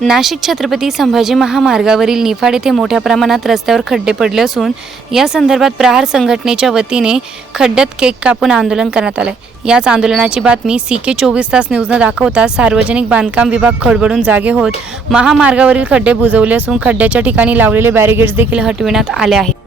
नाशिक छत्रपती संभाजी महामार्गावरील निफाड येथे मोठ्या प्रमाणात रस्त्यावर खड्डे पडले असून या संदर्भात प्रहार संघटनेच्या वतीने खड्ड्यात केक कापून आंदोलन करण्यात आले। याच आंदोलनाची बातमी CK 24 तास न्यूजने दाखवताच सार्वजनिक बांधकाम विभाग खडबडून जागे होत महामार्गावरील खड्डे बुजवले असून खड्ड्याच्या ठिकाणी लावलेले बॅरिगेड्स देखील हटविण्यात आले आहेत।